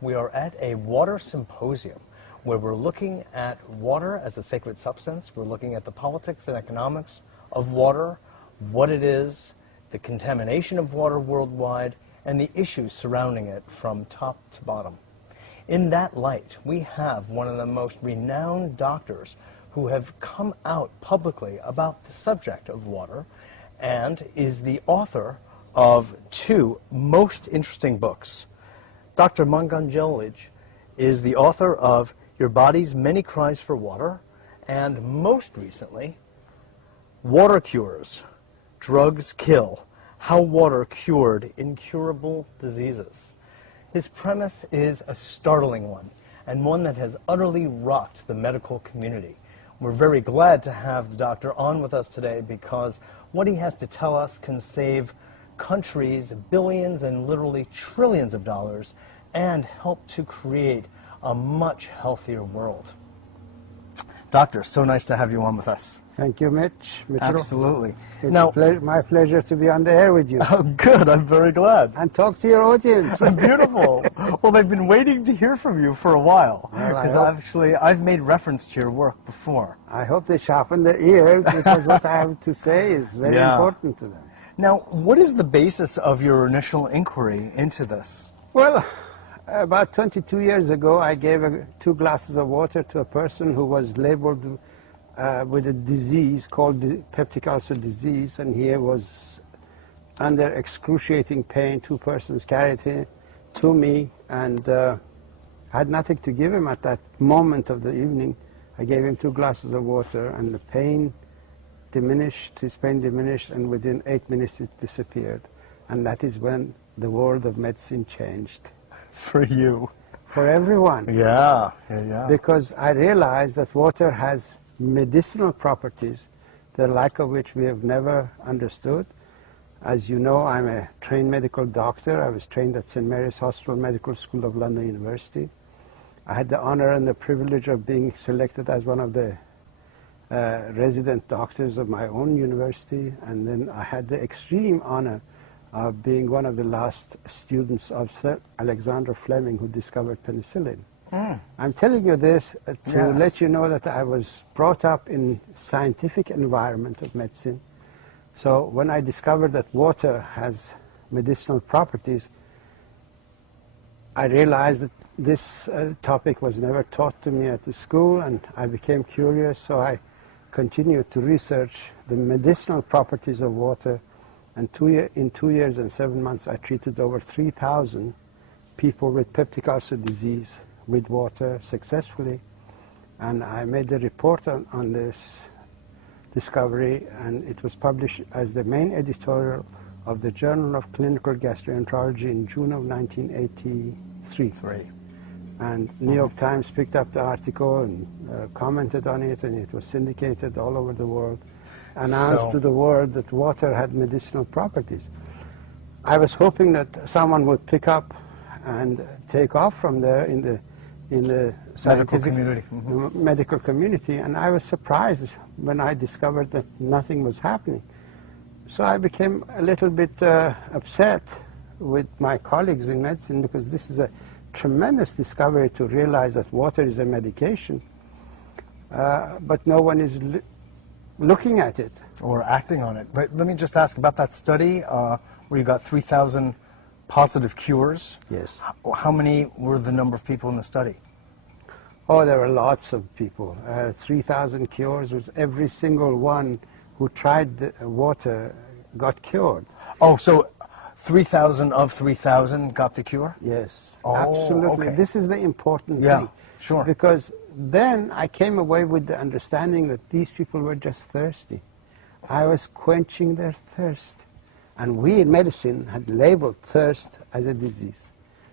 We are at a water symposium where we're looking at water as a sacred substance. We're looking at the politics and economics of water, what it is, the contamination of water worldwide, and the issues surrounding it from top to bottom. In that light, we have one of the most renowned doctors who have come out publicly about the subject of water and is the author of two most interesting books. Dr. Batmanghelidj is the author of Your Body's Many Cries for Water, and most recently, Water Cures, Drugs Kill, How Water Cured Incurable Diseases. His premise is a startling one, and one that has utterly rocked the medical community. We're very glad to have the doctor on with us today because what he has to tell us can save countries billions and literally trillions of dollars and help to create a much healthier world. Doctor, so nice to have you on with us. Thank you, Mitch. Absolutely. It's now, my pleasure to be on the air with you. Oh, good. I'm very glad. And talk to your audience. Beautiful. Well, they've been waiting to hear from you for a while. Because Well, I've made reference to your work before. I hope they sharpen their ears because what I have to say is very important to them. Now, what is the basis of your initial inquiry into this? Well, about 22 years ago, I gave 2 glasses of water to a person who was labeled with a disease called the peptic ulcer disease, and he was under excruciating pain. 2 persons carried him to me, and I had nothing to give him at that moment of the evening. I gave him 2 glasses of water, and the pain diminished, his pain diminished, and within 8 minutes it disappeared. And that is when the world of medicine changed. For you. For everyone. Yeah. Because I realized that water has medicinal properties, the like of which we have never understood. As you know, I'm a trained medical doctor. I was trained at St. Mary's Hospital Medical School of London University. I had the honor and the privilege of being selected as one of the resident doctors of my own university, and then I had the extreme honor of being one of the last students of Sir Alexander Fleming, who discovered penicillin. I'm telling you this to let you know that I was brought up in scientific environment of medicine. So when I discovered that water has medicinal properties, I realized that this topic was never taught to me at the school, and I became curious, so I continued to research the medicinal properties of water. And in 2 years and 7 months, I treated over 3,000 people with peptic ulcer disease with water successfully. And I made a report on this discovery, and it was published as the main editorial of the Journal of Clinical Gastroenterology in June of 1983. And New York Times picked up the article and commented on it, and it was syndicated all over the world. Announced to the world that water had medicinal properties. I was hoping that someone would pick up and take off from there in the scientific medical community, and I was surprised when I discovered that nothing was happening. So I became a little bit upset with my colleagues in medicine, because this is a tremendous discovery to realize that water is a medication, but no one is looking at it. Or acting on it. But let me just ask about that study where you got 3,000 positive cures. Yes. How many were the number of people in the study? Oh, there were lots of people. 3,000 cures was every single one who tried the water got cured. Oh, so 3,000 of 3,000 got the cure? Yes, oh, absolutely. Okay. This is the important thing. Sure. Because then I came away with the understanding that these people were just thirsty. I was quenching their thirst. And we in medicine had labeled thirst as a disease.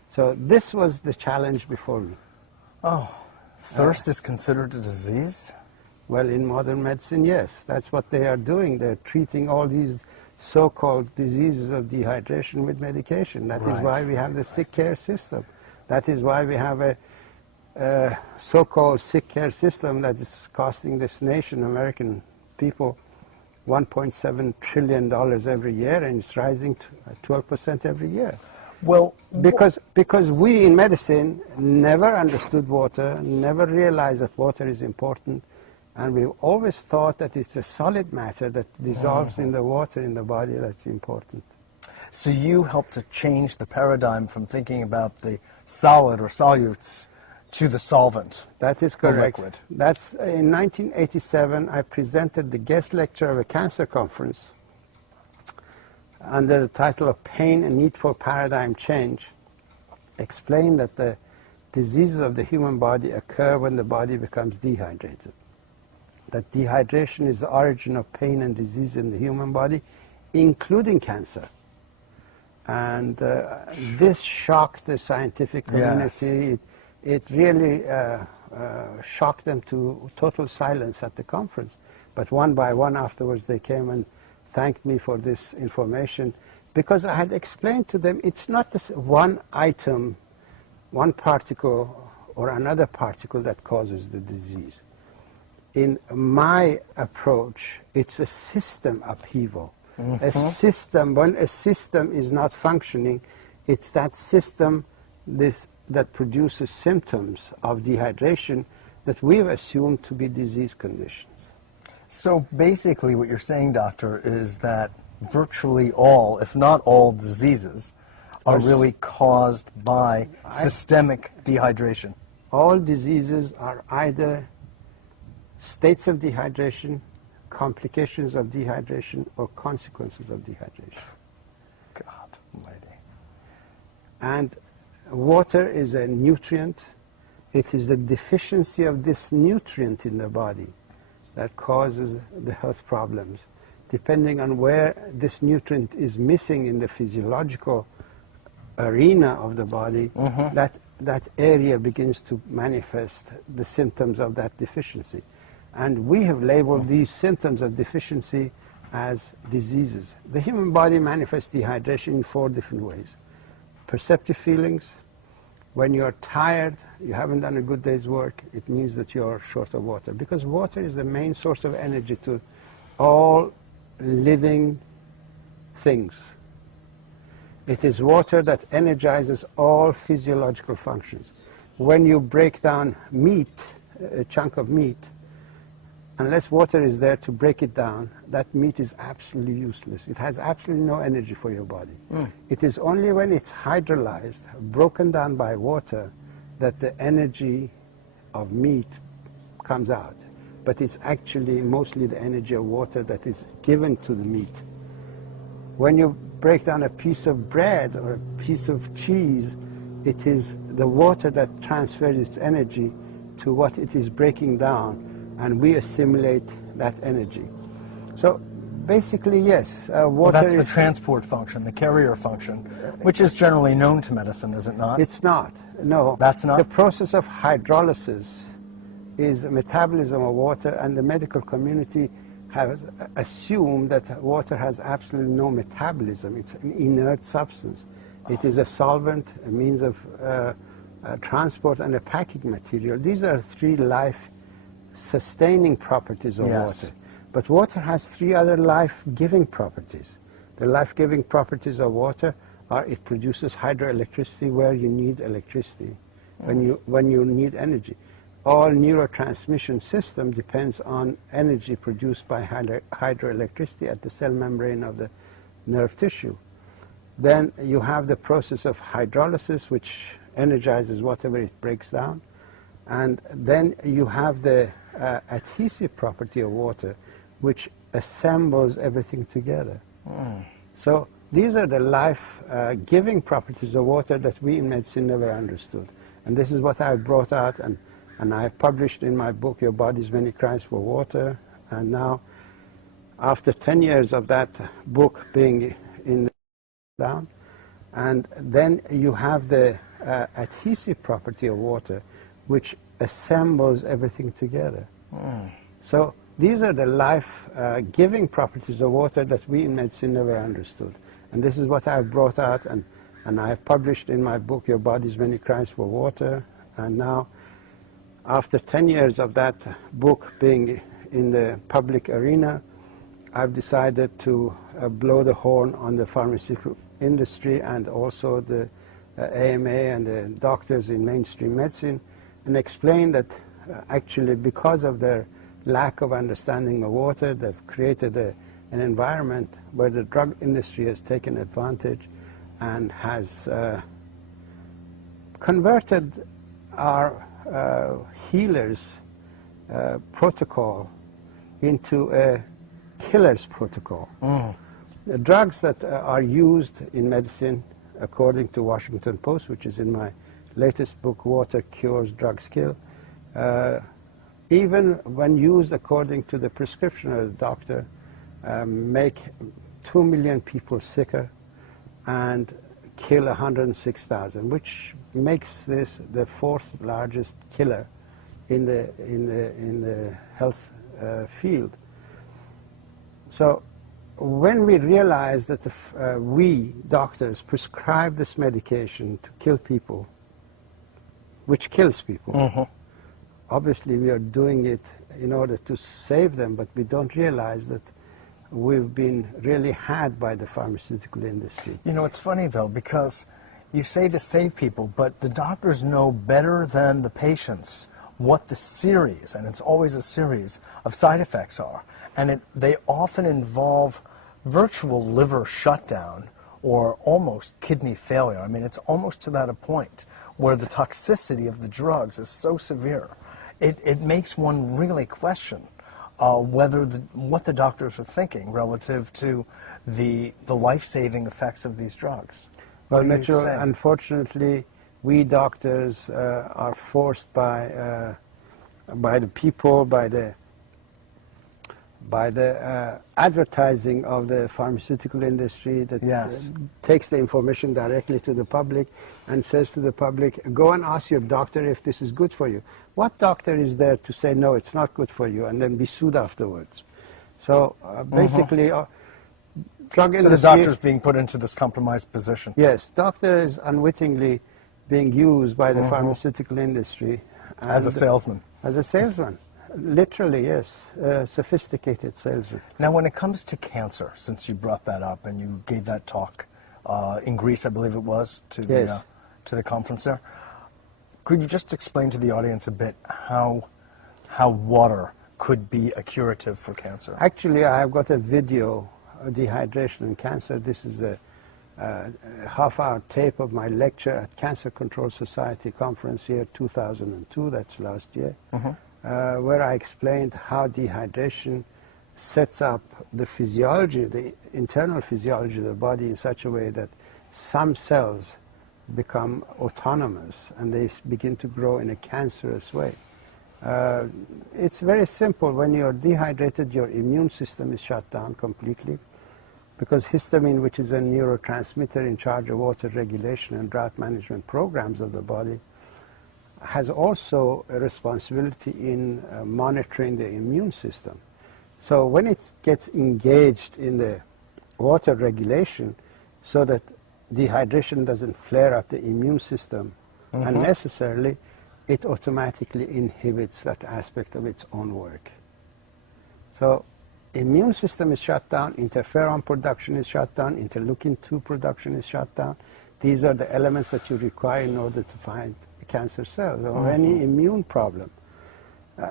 So this was the challenge before me. Oh, thirst is considered a disease? Well, in modern medicine, yes. That's what they are doing. They're treating all these so-called diseases of dehydration with medication. That is why we have the sick care system. That is why we have a so-called sick care system that is costing this nation, American people, $1.7 trillion every year, and it's rising to 12% every year. Well, because we in medicine never understood water, never realized that water is important, and we've always thought that it's a solid matter that dissolves in the water in the body that's important. so you helped to change the paradigm from thinking about the solid or solutes to the solvent. That is the correct. liquid. That's in 1987. I presented the guest lecture of a cancer conference under the title of Pain and Need for Paradigm Change, explained that the diseases of the human body occur when the body becomes dehydrated. That dehydration is the origin of pain and disease in the human body, including cancer. And this shocked the scientific community. Yes. It really shocked them to total silence at the conference. But one by one afterwards they came and thanked me for this information, because I had explained to them it's not this one item, one particle or another particle that causes the disease. In my approach, it's a system upheaval. A system, when a system is not functioning, it's that system that produces symptoms of dehydration that we've assumed to be disease conditions. So basically what you're saying, doctor, is that virtually all, if not all, diseases are really caused by systemic dehydration. All diseases are either states of dehydration, complications of dehydration, or consequences of dehydration. God almighty. And water is a nutrient. It is the deficiency of this nutrient in the body that causes the health problems. Depending on where this nutrient is missing in the physiological arena of the body, that area begins to manifest the symptoms of that deficiency. And we have labeled these symptoms of deficiency as diseases. The human body manifests dehydration in 4 different ways. Perceptive feelings. When you're tired, you haven't done a good day's work, it means that you're short of water, because water is the main source of energy to all living things. It is water that energizes all physiological functions. When you break down meat, a chunk of meat, unless water is there to break it down, that meat is absolutely useless. It has absolutely no energy for your body. It is only when it's hydrolyzed, broken down by water, that the energy of meat comes out. But it's actually mostly the energy of water that is given to the meat. When you break down a piece of bread or a piece of cheese, it is the water that transfers its energy to what it is breaking down, and we assimilate that energy. So basically, yes, water Well, that's the transport function, the carrier function, which is generally known to medicine, is it not? It's not, no. That's not? The process of hydrolysis is a metabolism of water, and the medical community has assumed that water has absolutely no metabolism. It's an inert substance. It is a solvent, a means of transport, and a packing material. These are 3 life-sustaining properties of water. But water has 3 other life-giving properties. The life-giving properties of water are it produces hydroelectricity where you need electricity, when you need energy. All neurotransmission system depends on energy produced by hydroelectricity at the cell membrane of the nerve tissue. Then you have the process of hydrolysis, which energizes whatever it breaks down. And then you have the adhesive property of water, which assembles everything together. So these are the life-giving properties of water that we in medicine never understood. And this is what I brought out, and I published in my book, Your Body's Many Cries for Water. And now, after 10 years of that book being in the down, and then you have the adhesive property of water, which assembles everything together. So these are the life-giving properties of water that we in medicine never understood. And this is what I've brought out, and I have published in my book, Your Body's Many Cries for Water. And now, after 10 years of that book being in the public arena, I've decided to blow the horn on the industry and also the AMA and the doctors in mainstream medicine, and explained that actually because of their lack of understanding of water, they've created an environment where the drug industry has taken advantage and has converted our healers' protocol into a killer's protocol. The drugs that are used in medicine, according to Washington Post, which is in my latest book, Water Cures, Drugs Kill, even when used according to the prescription of the doctor, make 2 million people sicker and kill 106,000, which makes this the 4th largest killer in the health field. So when we realize that we doctors prescribe this medication to kill people, which kills people, obviously we are doing it in order to save them, but we don't realize that we've been really had by the pharmaceutical industry. You know, it's funny though, because you say to save people, but the doctors know better than the patients what the series, and it's always a series, of side effects are. And they often involve virtual liver shutdown or almost kidney failure. I mean, it's almost to that a point where the toxicity of the drugs is so severe. It makes one really question what the doctors are thinking relative to the life-saving effects of these drugs. Well, Mitchell, unfortunately, we doctors are forced by the people, by the advertising of the pharmaceutical industry that takes the information directly to the public and says to the public, go and ask your doctor if this is good for you. What doctor is there to say, no, it's not good for you, and then be sued afterwards? So basically, drug industry... So the doctor's being put into this compromised position. Yes, doctor is unwittingly being used by the pharmaceutical industry. As a salesman. As a salesman. Literally, yes, a sophisticated salesman. Now, when it comes to cancer, since you brought that up and you gave that talk in Greece, I believe it was, to the conference there, could you just explain to the audience a bit how water could be a curative for cancer? Actually, I've got a video of dehydration and cancer. This is a half-hour tape of my lecture at Cancer Control Society conference here, 2002, that's last year. Where I explained how dehydration sets up the physiology, the internal physiology of the body in such a way that some cells become autonomous and they begin to grow in a cancerous way. It's very simple. When you're dehydrated, your immune system is shut down completely because histamine, which is a neurotransmitter in charge of water regulation and drought management programs of the body, has also a responsibility in monitoring the immune system. So when it gets engaged in the water regulation so that dehydration doesn't flare up the immune system unnecessarily, it automatically inhibits that aspect of its own work. So immune system is shut down, interferon production is shut down, interleukin-2 production is shut down. These are the elements that you require in order to find cancer cells or any immune problem.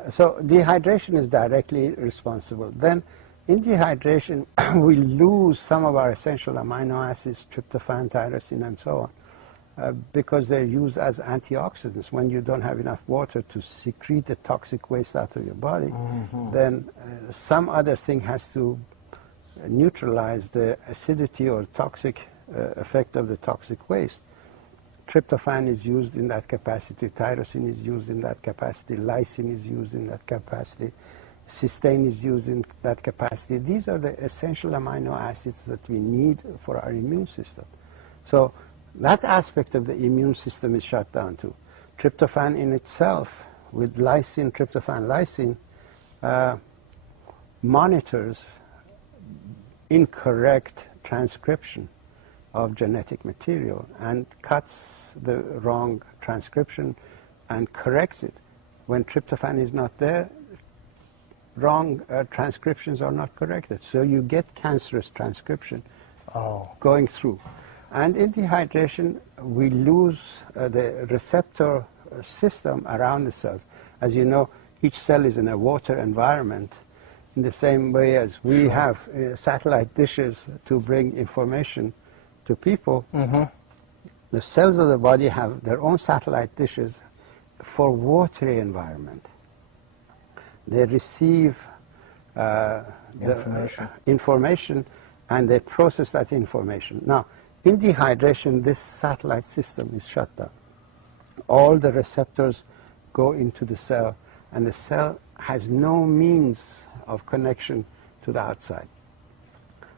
So dehydration is directly responsible. Then in dehydration, we lose some of our essential amino acids, tryptophan, tyrosine, and so on, because they're used as antioxidants. When you don't have enough water to secrete the toxic waste out of your body, then some other thing has to neutralize the acidity or toxic effect of the toxic waste. Tryptophan is used in that capacity, tyrosine is used in that capacity, lysine is used in that capacity, cysteine is used in that capacity. These are the essential amino acids that we need for our immune system. So that aspect of the immune system is shut down too. Tryptophan in itself, with lysine, tryptophan, lysine, monitors incorrect transcription of genetic material and cuts the wrong transcription and corrects it. When tryptophan is not there, wrong transcriptions are not corrected. So you get cancerous transcription going through. And in dehydration, we lose the receptor system around the cells. As you know, each cell is in a water environment in the same way as we Sure. have satellite dishes to bring information to people. Mm-hmm. The cells of the body have their own satellite dishes for watery environment. They receive the information and they process that information. Now, in dehydration, this satellite system is shut down. All the receptors go into the cell, and the cell has no means of connection to the outside.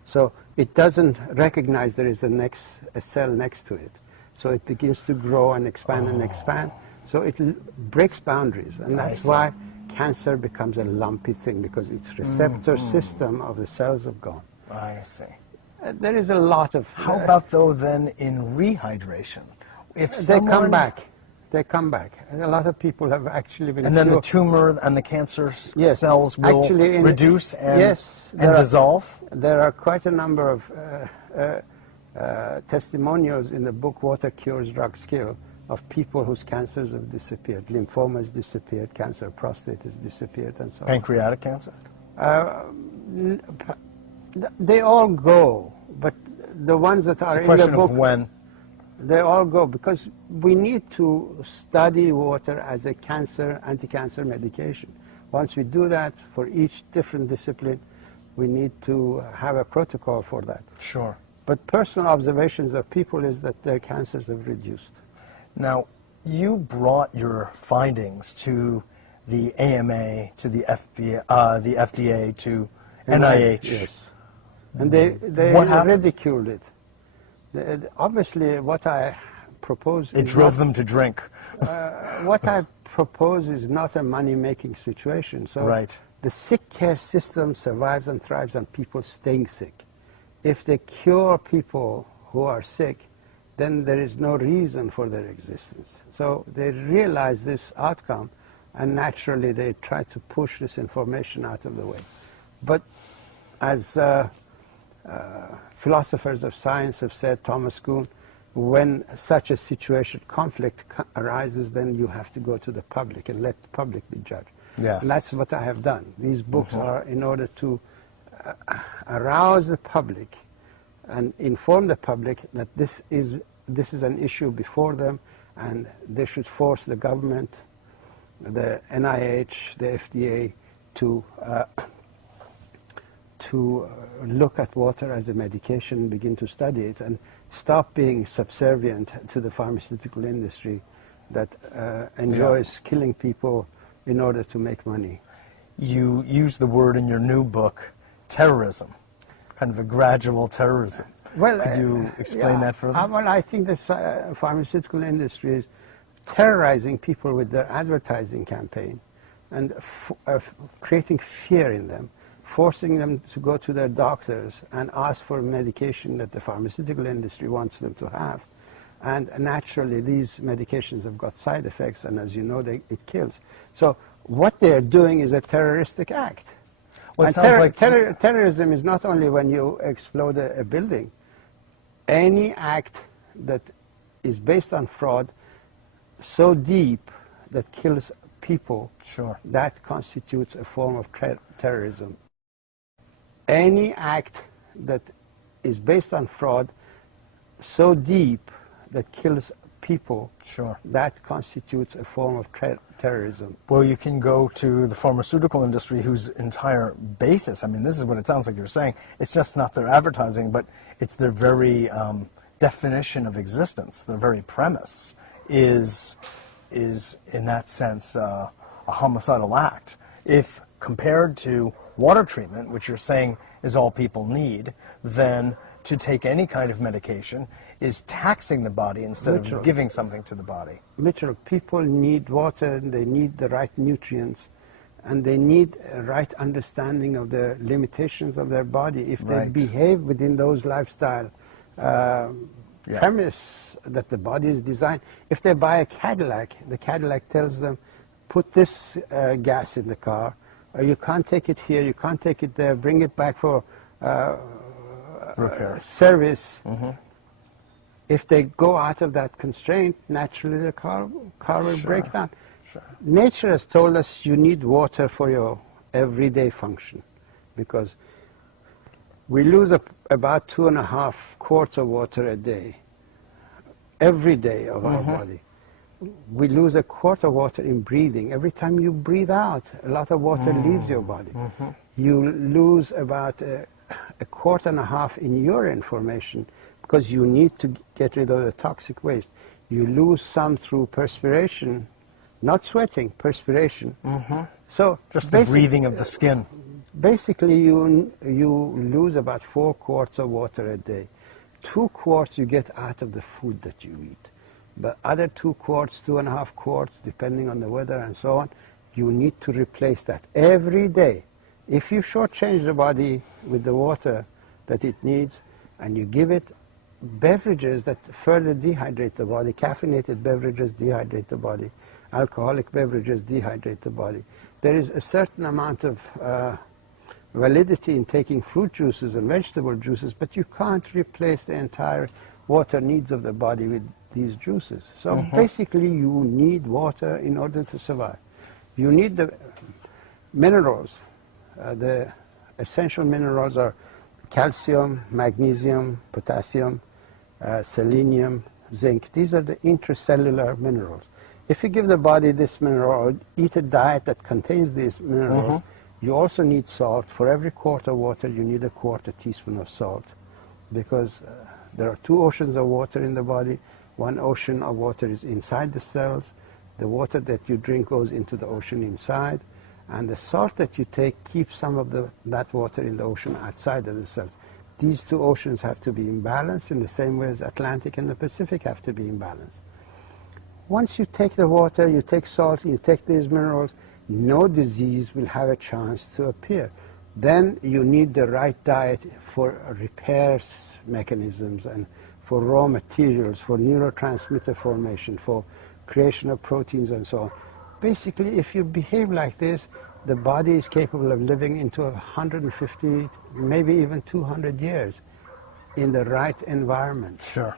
So it doesn't recognize there is a cell next to it. So it begins to grow and expand and expand. So it breaks boundaries, and that's why cancer becomes a lumpy thing, because its receptor system of the cells have gone. I see. There is a lot of... How about, though, then in rehydration? If they come back. They come back. And a lot of people have actually been... And then the tumor and the cancer cells will actually reduce and dissolve? There are quite a number of testimonials in the book Water Cures Drugs Kill of people whose cancers have disappeared. Lymphoma has disappeared, cancer of prostate has disappeared, and so on. Pancreatic cancer? They all go, but the ones that are in the book... It's a question of when. They all go, because we need to study water as a anti-cancer medication. Once we do that, for each different discipline, we need to have a protocol for that. Sure. But personal observations of people is that their cancers have reduced. Now, you brought your findings to the AMA, to the FDA, to NIH. Yes. And they ridiculed it. Obviously, what I propose... It drove them to drink. What I propose is not a money-making situation. So right. The sick care system survives and thrives on people staying sick. If they cure people who are sick, then there is no reason for their existence. So they realize this outcome, and naturally they try to push this information out of the way. But as philosophers of science have said, Thomas Kuhn, when such a situation, conflict arises, then you have to go to the public and let the public be judged. Yes. And that's what I have done. These books are in order to arouse the public and inform the public that this is an issue before them, and they should force the government, the NIH, the FDA to look at water as a medication and begin to study it, and stop being subservient to the pharmaceutical industry that enjoys killing people in order to make money. You use the word in your new book, terrorism, kind of a gradual terrorism. Well, could you explain that further? Well, I think the pharmaceutical industry is terrorizing people with their advertising campaign and creating fear in them, forcing them to go to their doctors and ask for medication that the pharmaceutical industry wants them to have. And naturally, these medications have got side effects, and as you know, it kills. So what they're doing is a terroristic act. Well, and terrorism is not only when you explode a building. Any act that is based on fraud so deep that kills people, that constitutes a form of terrorism. Any act that is based on fraud so deep that kills people, that constitutes a form of terrorism. Well, you can go to the pharmaceutical industry, whose entire basis, I mean, this is what it sounds like you're saying, it's just not their advertising, but it's their very definition of existence, their very premise is in that sense, a homicidal act. If compared to water treatment, which you're saying is all people need, then to take any kind of medication is taxing the body instead of giving something to the body. Mitchell, people need water, and they need the right nutrients, and they need a right understanding of the limitations of their body. If they behave within those lifestyle premise that the body is designed, if they buy a Cadillac, the Cadillac tells them, put this gas in the car, you can't take it here, you can't take it there, bring it back for service. if they go out of that constraint, naturally the car will break down. Sure. Nature has told us you need water for your everyday function, because we lose about 2.5 quarts of water a day, every day of our body. We lose a quart of water in breathing. Every time you breathe out, a lot of water leaves your body. You lose about a quart and a half in urine formation because you need to get rid of the toxic waste. You lose some through perspiration, not sweating, perspiration. So just the breathing of the skin. Basically, you lose about 4 quarts of water a day. 2 quarts you get out of the food that you eat. But other 2 quarts, 2.5 quarts, depending on the weather and so on, you need to replace that every day. If you shortchange the body with the water that it needs, and you give it beverages that further dehydrate the body, caffeinated beverages dehydrate the body, alcoholic beverages dehydrate the body. There is a certain amount of validity in taking fruit juices and vegetable juices, but you can't replace the entire water needs of the body with these juices. So basically you need water in order to survive. You need the minerals. The essential minerals are calcium, magnesium, potassium, selenium, zinc. These are the intracellular minerals. If you give the body this mineral or eat a diet that contains these minerals, you also need salt. For every quart of water you need a quarter teaspoon of salt, because there are 2 oceans of water in the body. 1 ocean of water is inside the cells. The water that you drink goes into the ocean inside, and the salt that you take keeps some of that water in the ocean outside of the cells. These 2 oceans have to be in balance in the same way as Atlantic and the Pacific have to be in balance. Once you take the water, you take salt, you take these minerals, no disease will have a chance to appear. Then you need the right diet for repair mechanisms and for raw materials, for neurotransmitter formation, for creation of proteins and so on. Basically, if you behave like this, the body is capable of living into 150, maybe even 200 years in the right environment. Sure,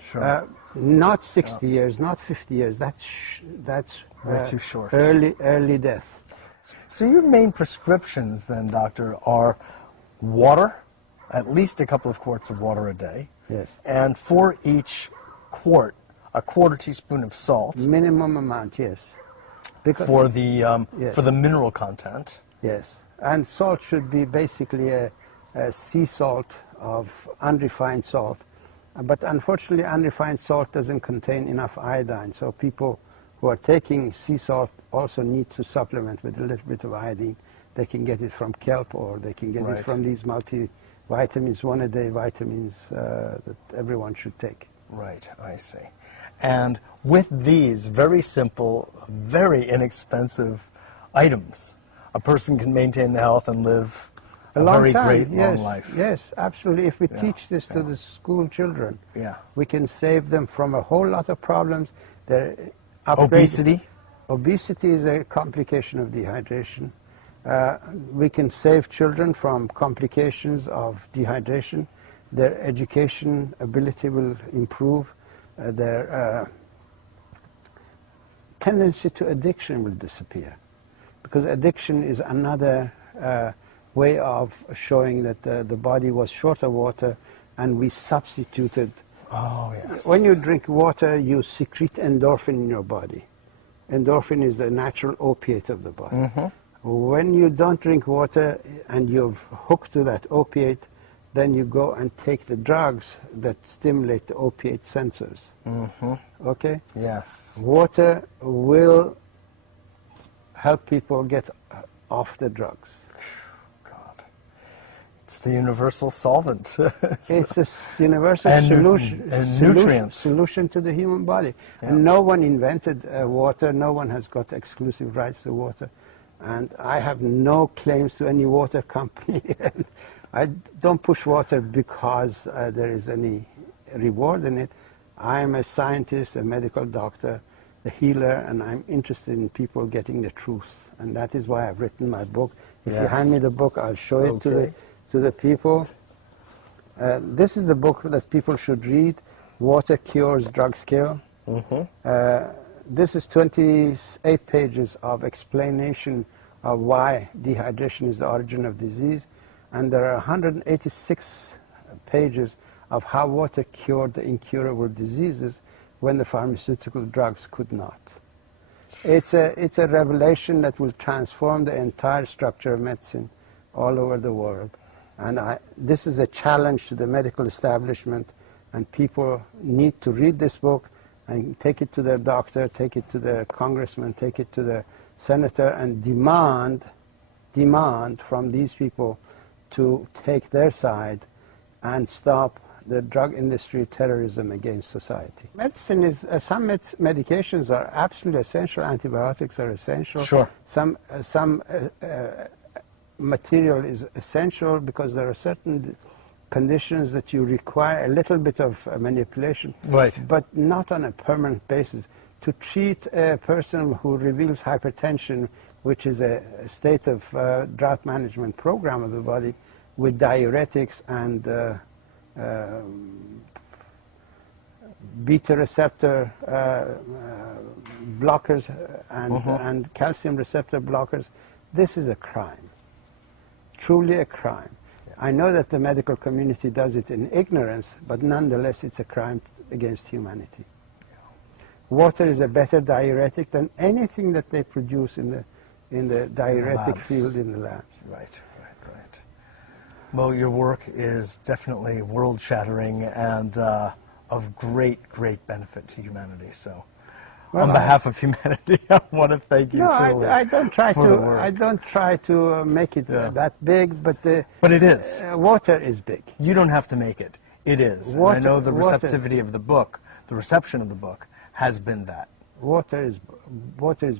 sure. Not 60 years, not 50 years. That's way too short. Early death. So your main prescriptions then, doctor, are water, at least a couple of quarts of water a day. Yes. And for each quart, a quarter teaspoon of salt. Minimum amount, yes. Because for the mineral content. Yes. And salt should be basically a sea salt of unrefined salt. But unfortunately, unrefined salt doesn't contain enough iodine. So people who are taking sea salt also need to supplement with a little bit of iodine. They can get it from kelp, or they can get it from these multivitamins, 1-a-day vitamins that everyone should take. Right, I see. And with these very simple, very inexpensive items, a person can maintain the health and live a very great long life. Yes, absolutely. If we teach this to the school children, we can save them from a whole lot of problems. Obesity? Obesity is a complication of dehydration. We can save children from complications of dehydration. Their education ability will improve. Their tendency to addiction will disappear, because addiction is another way of showing that the body was short of water and we substituted. Oh, yes. When you drink water, you secrete endorphin in your body. Endorphin is the natural opiate of the body. When you don't drink water and you're hooked to that opiate, then you go and take the drugs that stimulate the opiate sensors. Okay? Yes. Water will help people get off the drugs. God. It's the universal solvent. It's a universal solution to the human body. And no one invented water. No one has got exclusive rights to water. And I have no claims to any water company. I don't push water because there is any reward in it. I am a scientist, a medical doctor, a healer, and I'm interested in people getting the truth. And that is why I've written my book. If you hand me the book, I'll show it to the people. This is the book that people should read. Water Cures, Drugs Kill. This is 28 pages of explanation of why dehydration is the origin of disease, and there are 186 pages of how water cured the incurable diseases when the pharmaceutical drugs could not. It's a revelation that will transform the entire structure of medicine all over the world. And this is a challenge to the medical establishment, and people need to read this book and take it to their doctor, take it to their congressman, take it to their senator, and demand from these people to take their side and stop the drug industry terrorism against society. Medicine is, some medications are absolutely essential. Antibiotics are essential. Sure. Some material is essential because there are certain conditions that you require a little bit of manipulation, right, but not on a permanent basis. To treat a person who reveals hypertension, which is a state of drought management program of the body, with diuretics and beta receptor blockers and calcium receptor blockers, this is a crime, truly a crime. I know that the medical community does it in ignorance, but nonetheless it's a crime against humanity. Water is a better diuretic than anything that they produce in the diuretic field in the labs. Right. Well, your work is definitely world-shattering and of great benefit to humanity. So, well, on behalf of humanity, I want to thank you. No, I don't try to. I don't try to make it that big, but it is. Water is big. You don't have to make it. It is. Water, and I know the receptivity of the book, the reception of the book, has been that. Water is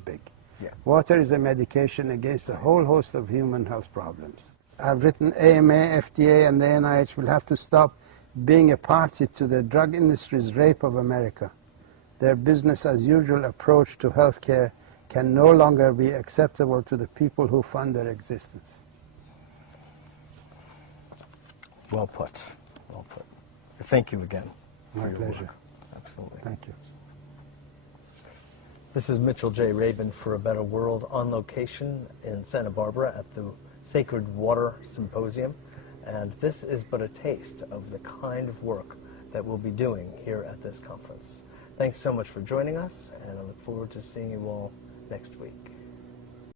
big. Yeah. Water is a medication against a whole host of human health problems. I've written AMA, FDA, and the NIH will have to stop being a party to the drug industry's rape of America. Their business as usual approach to healthcare can no longer be acceptable to the people who fund their existence. Well put. Well put. Thank you again. My pleasure. Work. Absolutely. Thank you. This is Mitchell J. Rabin for A Better World, on location in Santa Barbara at the Sacred Water Symposium. And this is but a taste of the kind of work that we'll be doing here at this conference. Thanks so much for joining us, and I look forward to seeing you all next week.